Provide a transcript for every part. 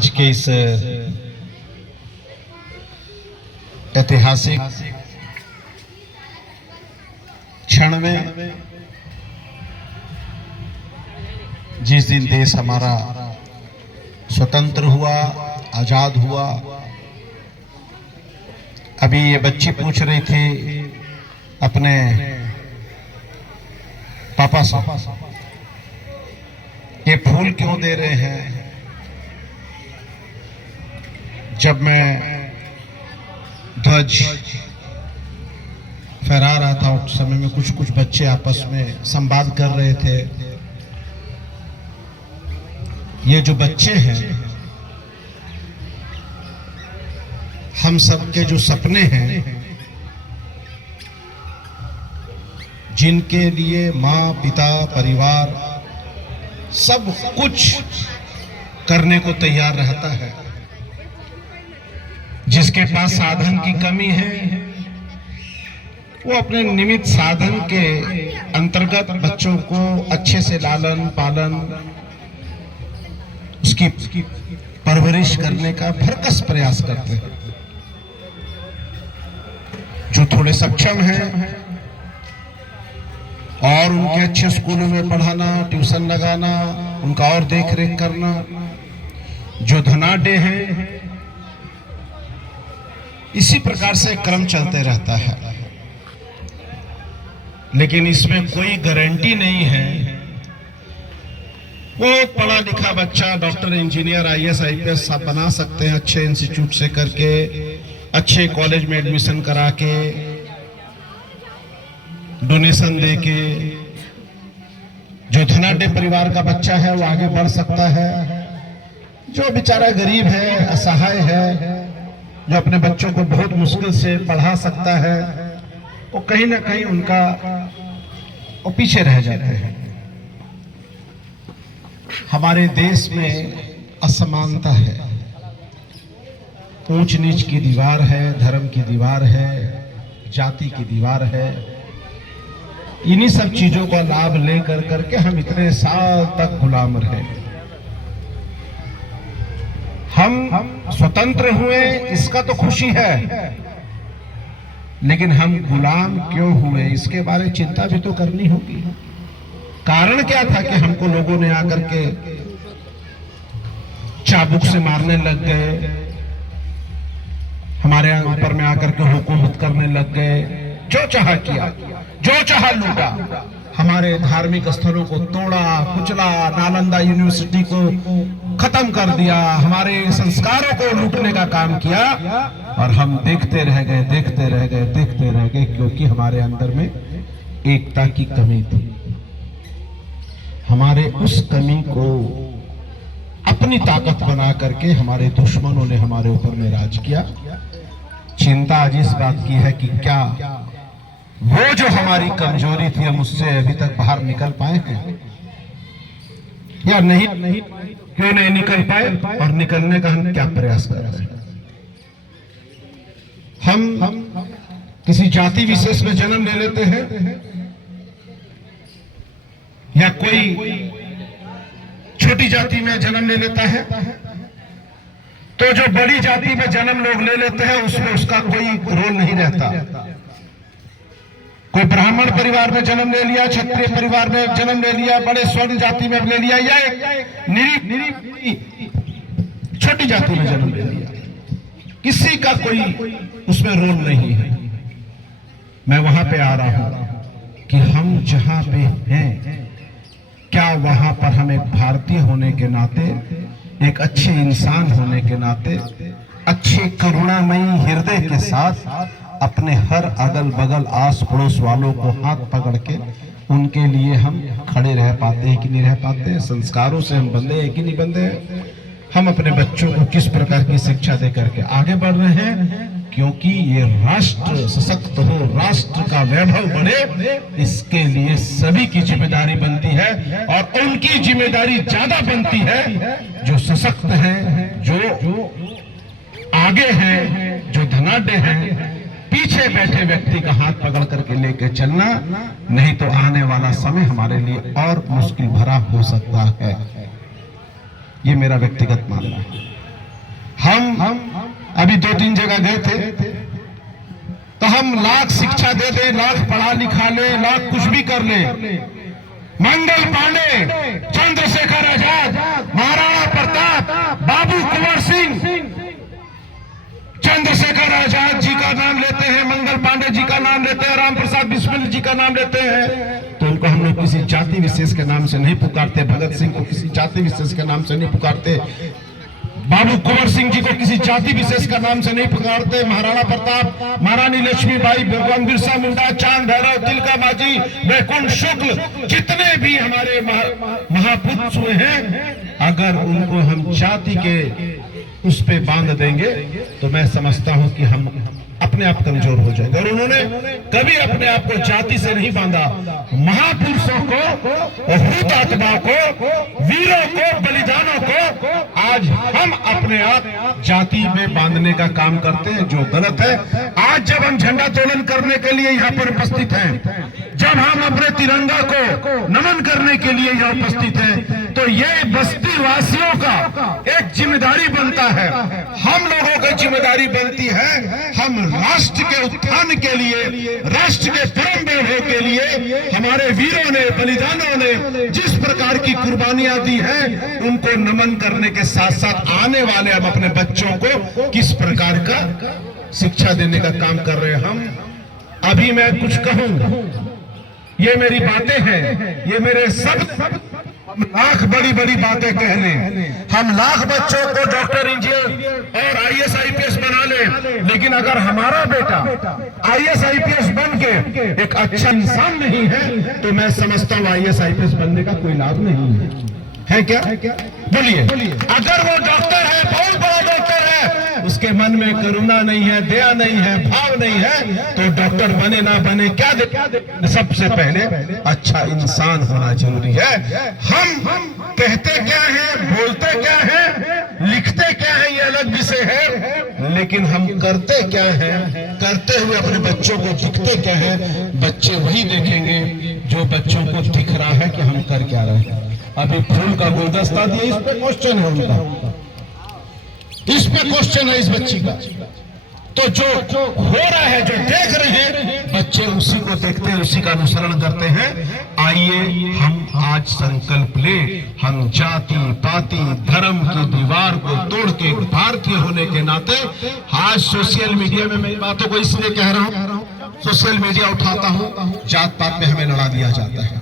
आज के इस ऐतिहासिक क्षण में, जिस दिन देश हमारा स्वतंत्र हुआ, आजाद हुआ, अभी ये बच्ची पूछ रही थी अपने पापा से, ये फूल क्यों दे रहे हैं? जब मैं ध्वज फहरा रहा था उस समय में कुछ बच्चे आपस में संवाद कर रहे थे। ये जो बच्चे हैं, हम सबके जो सपने हैं, जिनके लिए माँ, पिता, परिवार सब कुछ करने को तैयार रहता है, जिसके पास साधन की कमी है, वो अपने निमित्त साधन के अंतर्गत बच्चों को अच्छे से लालन पालन, उसकी परवरिश करने का भरकस प्रयास करते हैं। जो थोड़े सक्षम हैं और उनके अच्छे स्कूलों में पढ़ाना, ट्यूशन लगाना, उनका और देख रेख करना। जो धनाढ्य हैं, इसी प्रकार से क्रम चलते रहता है। लेकिन इसमें कोई गारंटी नहीं है। वो पढ़ा लिखा बच्चा डॉक्टर, इंजीनियर, आईएएस, आईपीएस सब बना सकते हैं, अच्छे इंस्टीट्यूट से करके, अच्छे कॉलेज में एडमिशन करा के, डोनेशन दे के। जो धनाढ्य परिवार का बच्चा है वो आगे बढ़ सकता है। जो बेचारा गरीब है, असहाय है, जो अपने बच्चों को बहुत मुश्किल से पढ़ा सकता है, वो कहीं ना कहीं उनका वो पीछे रह जाते हैं। हमारे देश में असमानता है, ऊंच नीच की दीवार है, धर्म की दीवार है, जाति की दीवार है। इन्हीं सब चीजों का लाभ लेकर करके हम इतने साल तक गुलाम रहे। हम स्वतंत्र हुए, इसका तो खुशी है, लेकिन हम गुलाम क्यों हुए, इसके बारे में चिंता भी तो करनी होगी। कारण क्या था कि हमको लोगों ने आकर के चाबुक से मारने लग गए, हमारे ऊपर में आकर के हुकूमत करने लग गए, जो चाहा किया, जो चाहा लूटा, हमारे धार्मिक स्थलों को तोड़ा, कुचला, नालंदा यूनिवर्सिटी को खत्म कर दिया, हमारे संस्कारों को लूटने का काम किया, और हम देखते रह गए, देखते रह गए, देखते रह गए, क्योंकि हमारे अंदर में एकता की कमी थी। हमारे उस कमी को अपनी ताकत बना करके हमारे दुश्मनों ने हमारे ऊपर में राज किया। चिंता आज इस बात की है कि क्या वो जो हमारी कमजोरी थी हम उससे अभी तक बाहर निकल पाए हैं या नहीं? क्यों नहीं निकल पाए, और निकलने का हम क्या प्रयास कर रहे हैं? हम किसी जाति विशेष में जन्म ले लेते हैं, या कोई छोटी जाति में जन्म ले लेता है, तो जो बड़ी जाति में जन्म लोग ले लेते हैं उसमें उसका कोई रोल नहीं रहता। कोई ब्राह्मण परिवार में जन्म ले लिया, क्षत्रिय परिवार में जन्म ले लिया, बड़े स्वर्ण जाति में ले लिया, या छोटी जाति में जन्म ले लिया, किसी का कोई उसमें रोल नहीं है। मैं वहां पे आ रहा हूं कि हम जहां पे हैं, क्या वहां पर हम एक भारतीय होने के नाते, एक अच्छे इंसान होने के नाते, अच्छे करुणामयी हृदय के साथ अपने हर अगल बगल आस पड़ोस वालों को हाथ पकड़ के उनके लिए हम खड़े रह पाते हैं कि नहीं रह पाते हैं? संस्कारों से हम बंधे हैं कि नहीं बंधे हैं? हम अपने बच्चों को किस प्रकार की शिक्षा दे करके आगे बढ़ रहे हैं? क्योंकि ये राष्ट्र सशक्त हो, राष्ट्र का वैभव बढ़े, इसके लिए सभी की जिम्मेदारी बनती है, और उनकी जिम्मेदारी ज्यादा बनती है जो सशक्त हैं, जो आगे हैं, जो धनाढ्य हैं। पीछे बैठे व्यक्ति का हाथ पकड़ करके लेके चलना, नहीं तो आने वाला समय हमारे लिए और मुश्किल भरा हो सकता है। ये मेरा व्यक्तिगत मानना है। अभी 2-3 जगह गए थे, तो हम लाख शिक्षा दे दे, लाख पढ़ा लिखा ले, लाख कुछ भी कर ले, मंगल पांडे, चंद्रशेखर आजाद, महाराणा प्रताप, बाबू कुंवर सिंह, चंद्रशेखर आजाद जी का नाम लेते हैं, मंगल पांडे जी का नाम लेते हैं, राम प्रसाद बिस्मिल जी का नाम लेते हैं, तो उनको हम लोग किसी जाति विशेष के नाम से नहीं पुकारते। भगत सिंह को किसी जाति विशेष के नाम से नहीं पुकारते, बाबू कुंवर सिंह जी को किसी जाति विशेष का नाम से नहीं पुकारते, महाराणा प्रताप, महारानी लक्ष्मीबाई, भगवान बिरसा मुंडा, चांद भैरव, तिलका मांझी, वैकुंठ शुक्ल, जितने भी हमारे महापुरुष हुए हैं, अगर उनको हम जाति के उस पे बांध देंगे तो मैं समझता हूं कि हम अपने आप कमजोर हो जाएंगे। और उन्होंने कभी अपने आप को जाति से नहीं बांधा। महापुरुषों को, हुतात्मा को, वीरों को, बलिदानों को आज हम अपने आप जाति में बांधने का काम करते हैं, जो गलत है। आज जब हम झंडा तोलन करने के लिए यहाँ पर उपस्थित हैं, जब हम अपने तिरंगा को नमन करने के लिए यहाँ उपस्थित हैं, तो ये बस्ती वासियों का एक जिम्मेदारी बनता है, हम लोगों की जिम्मेदारी बनती है। हम राष्ट्र के उत्थान के लिए, राष्ट्र के परम वैभव के लिए हमारे वीरों ने, बलिदानों ने जिस प्रकार की कुर्बानियां दी हैं, उनको नमन करने के साथ साथ आने वाले हम अपने बच्चों को किस प्रकार का शिक्षा देने का काम कर रहे हैं। हम अभी मैं कुछ कहूं, ये मेरी बातें हैं, ये मेरे सब लाख बड़ी बड़ी बातें कह लें, हम लाख बच्चों को डॉक्टर, इंजीनियर और आईएएस आईपीएस बना लें, लेकिन अगर हमारा बेटा आईएएस आईपीएस बन के एक अच्छा इंसान नहीं है, तो मैं समझता हूं आईएएस आईपीएस बनने का कोई लाभ नहीं है क्या? बोलिए। अगर वो डॉक्टर है, बहुत बड़ा डॉक्टर है, उसके मन में करुणा नहीं है, दया नहीं है, भाव नहीं है, तो डॉक्टर बने ना बने क्या दे? सबसे पहले अच्छा इंसान होना जरूरी है। हम कहते क्या है, बोलते क्या है, लिखते क्या है, ये अलग विषय है, लेकिन हम करते क्या है, करते हुए अपने बच्चों को दिखते क्या है, बच्चे वही देखेंगे जो बच्चों को दिख रहा है कि हम कर क्या रहे हैं। अभी फूल का गुलदस्ता दिया, इस पे क्वेश्चन है उनका, इस पे क्वेश्चन है इस बच्ची का। तो जो हो रहा है, जो देख रहे हैं बच्चे, उसी को देखते हैं, उसी का अनुसरण करते हैं। आइए हम आज संकल्प ले, हम जाति पाति धर्म की दीवार को तोड़ के भारतीय होने के नाते, आज सोशल मीडिया में मैं बातों को इसलिए कह रहा हूं, सोशल मीडिया उठाता हूं, जात पात में हमें लड़ा दिया जाता है,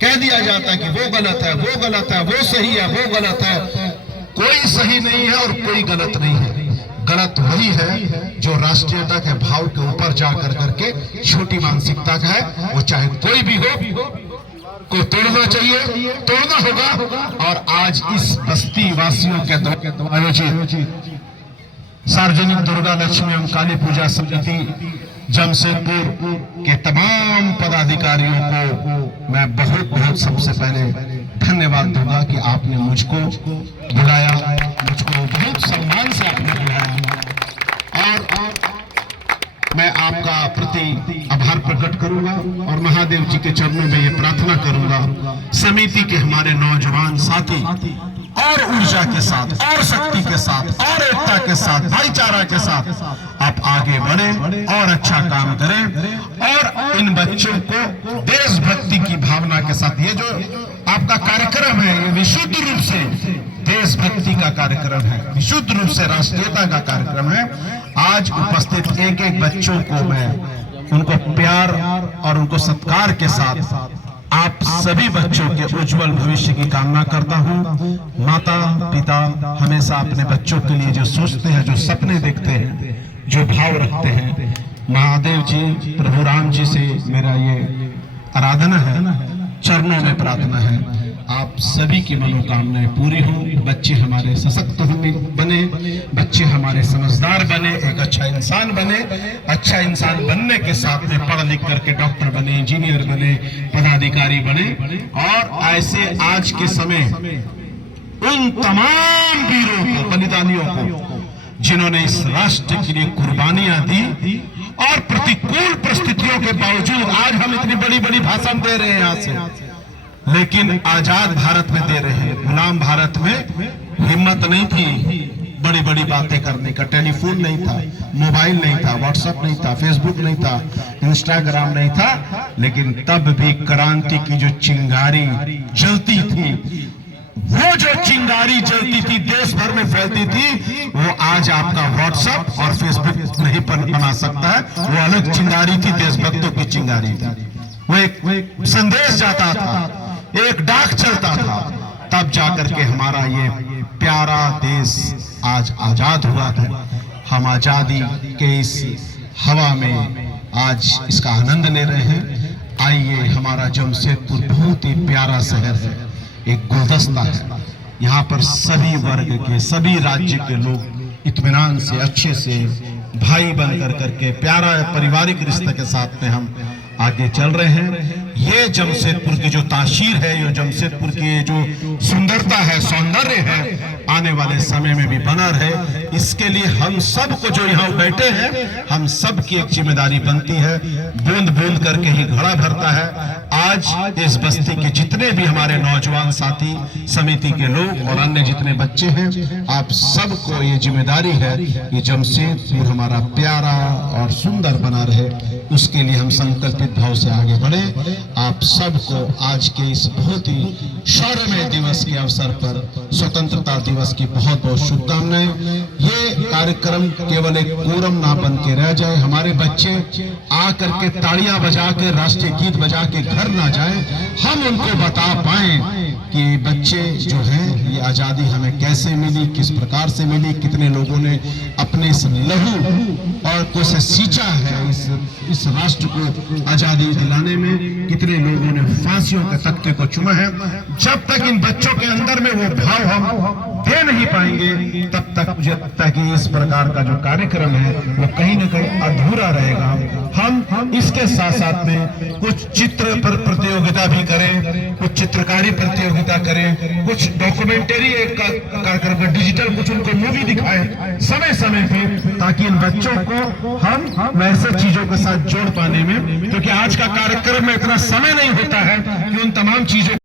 कह दिया जाता है कि वो गलत है, वो गलत है, वो सही है, वो गलत है। कोई सही नहीं है और कोई गलत नहीं है। गलत वही है जो राष्ट्रीयता के भाव के ऊपर जाकर करके छोटी मानसिकता का है, वो चाहे कोई भी हो, को तोड़ना चाहिए, तोड़ना होगा। और आज इस बस्ती वासियों के द्वारा आयोजित सार्वजनिक दुर्गा लक्ष्मी एवं काली पूजा समिति जमशेदपुर के तमाम पदाधिकारियों को मैं बहुत बहुत सबसे पहले धन्यवाद दूंगा कि आपने मुझको बुलाया, मुझको बहुत सम्मान से आपने बुलाया, और मैं आपका प्रति आभार प्रकट करूंगा और महादेव जी के चरणों में ये प्रार्थना करूंगा, समिति के हमारे नौजवान साथी और ऊर्जा के साथ और शक्ति के साथ और एकता के साथ, भाईचारा के साथ आप आगे बढ़े और अच्छा काम करें, और इन बच्चों को देशभक्ति की भावना के साथ, ये जो आपका कार्यक्रम है, ये विशुद्ध रूप से देशभक्ति का कार्यक्रम है, विशुद्ध रूप से राष्ट्रीयता का कार्यक्रम है। आज उपस्थित एक एक बच्चों को मैं उनको प्यार और उनको सत्कार के साथ आप सभी बच्चों के उज्जवल भविष्य की कामना करता हूं। माता पिता हमेशा अपने बच्चों के लिए जो सोचते हैं, जो सपने देखते हैं, जो भाव रखते हैं, महादेव जी, प्रभु राम जी से मेरा ये आराधना है, चरणों में प्रार्थना है, आप सभी की मनोकामनाएं पूरी हों, बच्चे हमारे सशक्त बने, बच्चे हमारे समझदार बने, एक अच्छा इंसान बने, अच्छा इंसान बनने के साथ में पढ़ लिख करके डॉक्टर बने, इंजीनियर बने, पदाधिकारी बने, और ऐसे आज के समय उन तमाम वीरों को, बलिदानियों को, जिन्होंने इस राष्ट्र के लिए कुर्बानियां दी और प्रतिकूल परिस्थितियों के बावजूद आज हम इतनी बड़ी बड़ी भाषण दे रहे हैं यहाँ से, लेकिन आजाद भारत में दे रहे हैं। गुलाम भारत में हिम्मत नहीं थी, बड़ी बड़ी बातें करने का। टेलीफोन नहीं था, मोबाइल नहीं था, व्हाट्सएप नहीं था, फेसबुक नहीं था, इंस्टाग्राम नहीं था, लेकिन तब भी क्रांति की जो चिंगारी जलती थी, वो जो चिंगारी जलती थी, देश भर में फैलती थी, वो आज आपका व्हाट्सएप और फेसबुक नहीं बना सकता है। वो अलग चिंगारी थी, देशभक्तों की चिंगारी थी। वो एक संदेश जाता था, एक डाक चलता था, तब जाकर के हमारा ये प्यारा देश आज आजाद हुआ था। हम आजादी के इस हवा में आज इसका आनंद ले रहे हैं। आइए, हमारा जमशेदपुर बहुत ही प्यारा शहर है, एक गुलदस्ता है। यहाँ पर सभी वर्ग के, सभी राज्य के लोग इत्मीनान से, अच्छे से भाई बनकर करके प्यारा पारिवारिक रिश्ते के साथ में हम आगे चल रहे हैं। ये जमशेदपुर की जो तासीर है, ये जमशेदपुर की जो सुंदरता है, सौंदर्य है, आने वाले समय में भी बना रहे। इसके लिए हम सब को जो यहाँ बैठे हैं, हम सब की एक जिम्मेदारी बनती है। बूंद बूंद करके ही घड़ा भरता है। आज इस बस्ती के जितने भी हमारे नौजवान साथी, समिति के लोग और अन्य जितने बच्चे हैं, आप सबको ये जिम्मेदारी है, ये जमशेदपुर हमारा प्यारा और सुंदर बना रहे। उसके लिए हम संकल्पित भाव से आगे बढ़े। आप सबको आज के इस बहुत ही शौर्यमय दिवस के अवसर पर, स्वतंत्रता दिवस की बहुत बहुत शुभकामनाएं। ये कार्यक्रम केवल एक कोरम ना बन के रह जाए, हमारे बच्चे आकर के ताड़ियां बजा के, राष्ट्रीय गीत बजा के घर ना जाए, हम उनको बता पाए कि बच्चे जो हैं, ये आजादी हमें कैसे मिली, किस प्रकार से मिली, कितने लोगों ने अपने इस लहू और को से सींचा है इस राष्ट्र को आजादी दिलाने में, कितने लोगों ने फांसियों के तख्ते को चुमा है। जब तक इन बच्चों के अंदर में वो भाव हम दे नहीं पाएंगे, तब तक मुझे लगता है कि इस प्रकार का जो कार्यक्रम है वो कहीं ना कहीं अधूरा रहेगा। हम इसके साथ साथ में कुछ चित्र पर प्रतियोगिता भी करें, कुछ चित्रकारी प्रतियोगिता करें, कुछ डॉक्यूमेंटरी कार्यक्रम, डिजिटल कुछ उनको मूवी दिखाएं समय समय पे, ताकि इन बच्चों को हम वैसे चीजों के साथ जोड़ पाने में, क्योंकि आज का कार्यक्रम में इतना समय नहीं होता है कि उन तमाम चीजों